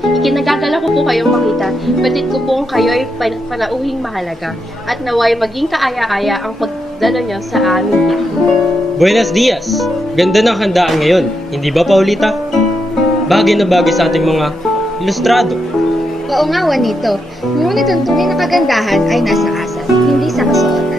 Ikinagagala ko po kayong makita, batid ko pong kayo ay panauhing mahalaga, at naway maging kaaya-aya ang pagdalo niyo sa aming bigay. Buenos dias! Ganda ng handaan ngayon, hindi ba Paulita? Bagay na bagay sa ating mga ilustrado. Oo nga, Juanito. Ngunit ang tunay na kagandahan ay nasa asal, hindi sa kasuotan.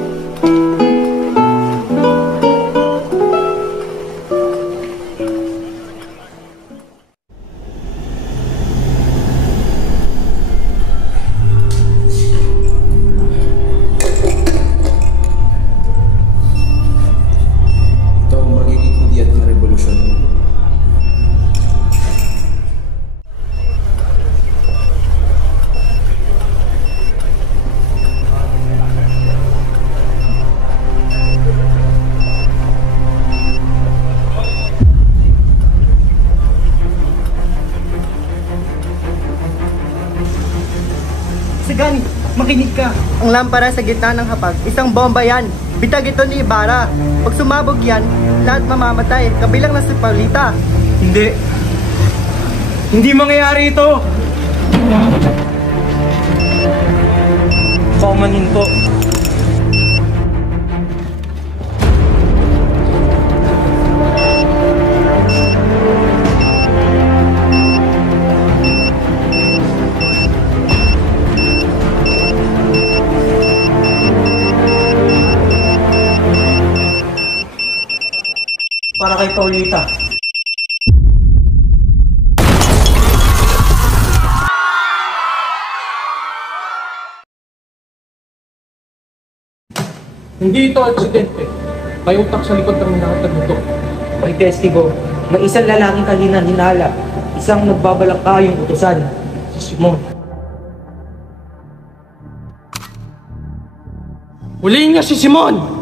Sigan, makinig ka. Ang lampara sa gitna ng hapag, isang bomba yan. Bitag ito ni Ibarra. Pag sumabog yan, lahat mamamatay, kabilang na si Paulita. Hindi. Hindi mangyayari ito. Paumanhin po. Para kay Paulita. Hindi ito aksidente. May utak sa likod ng nakatag nito. May testigo. May isang lalaking kanina hinala. Isang nagbabalakayong utusan. Si Simon. Huliin niya si Simon!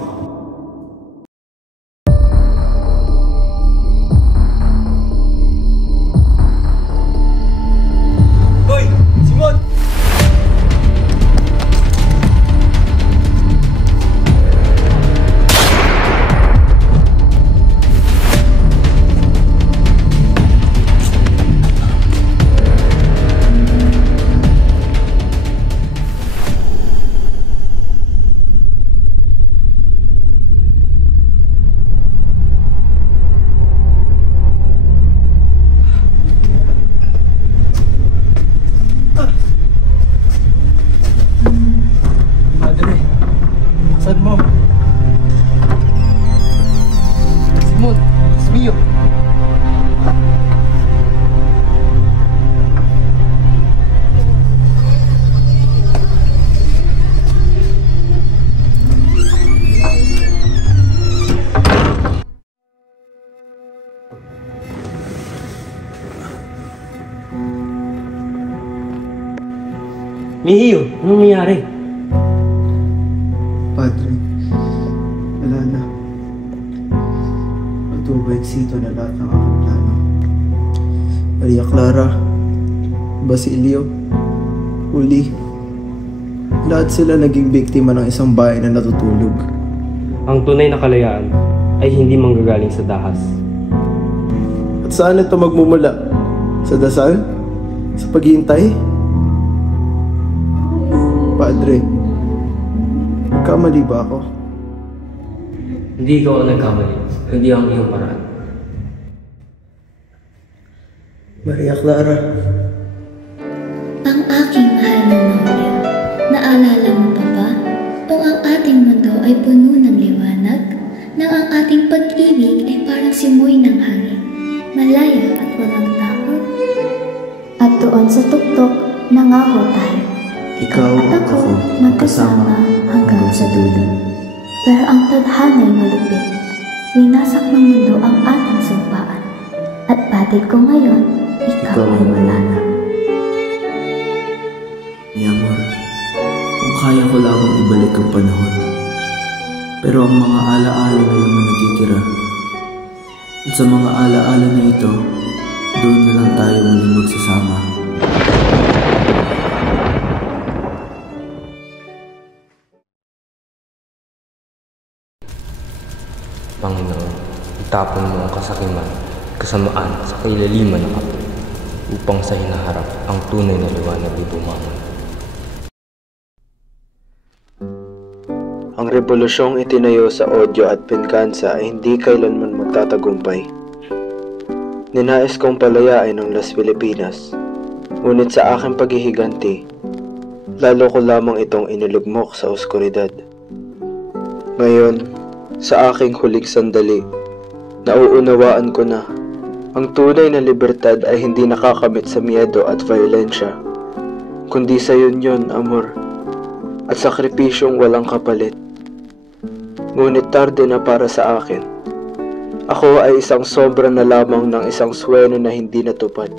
Mihiyo, anong nangyari? Padre, wala na. Matubagsito na lahat ng aking plano. Maria Clara, Basilio, Uli, lahat sila naging biktima ng isang bayan na natutulog. Ang tunay na kalayaan ay hindi manggagaling sa dahas. At saan ito magmumula? Sa dasal? Sa paghihintay? Padre, nagkamali ba ako? Hindi ikaw ang nagkamali, kundi ang iyong paraan. Maria Clara. Ang aking mahal na Maulio, naalala mo pa ba? Nung ang ating mundo ay puno ng liwanag, nang ang ating pag-ibig ay parang simoy ng hangin, malaya at walang takot. At doon sa tuktok, nangako tayo. Ikaw at ako magkasama hanggang sa dulo. Pero ang tadhana'y malupit. Winasak ng mundo ang ating sumpaan. At batid ko ngayon, ikaw ay wala na. Mi amor, kung kaya ko lamang ibalik ang panahon. Pero ang mga alaala na naman nagtitira. At sa mga alaala na ito, doon na lang tayo muling magsasama. Panginoon, itapon mo ang kasakiman, kasamaan sa kailaliman ng kapal. upang sa hinaharap ang tunay na liwanag ay bumangon. Ang rebolusyong itinayo sa Odio at Pincansa ay hindi kailanman magtatagumpay. Ninais kong palayain ang Las Filipinas, ngunit sa aking paghihiganti, lalo ko lamang itong inilugmok sa oskuridad. Ngayon, sa aking huling sandali, nauunawaan ko na ang tunay na libertad ay hindi nakakamit sa miedo at violensya, kundi sa yun, amor, at sakripisyong walang kapalit. Ngunit tarde na para sa akin. Ako ay isang sobra na lamang ng isang suweno na hindi natupad.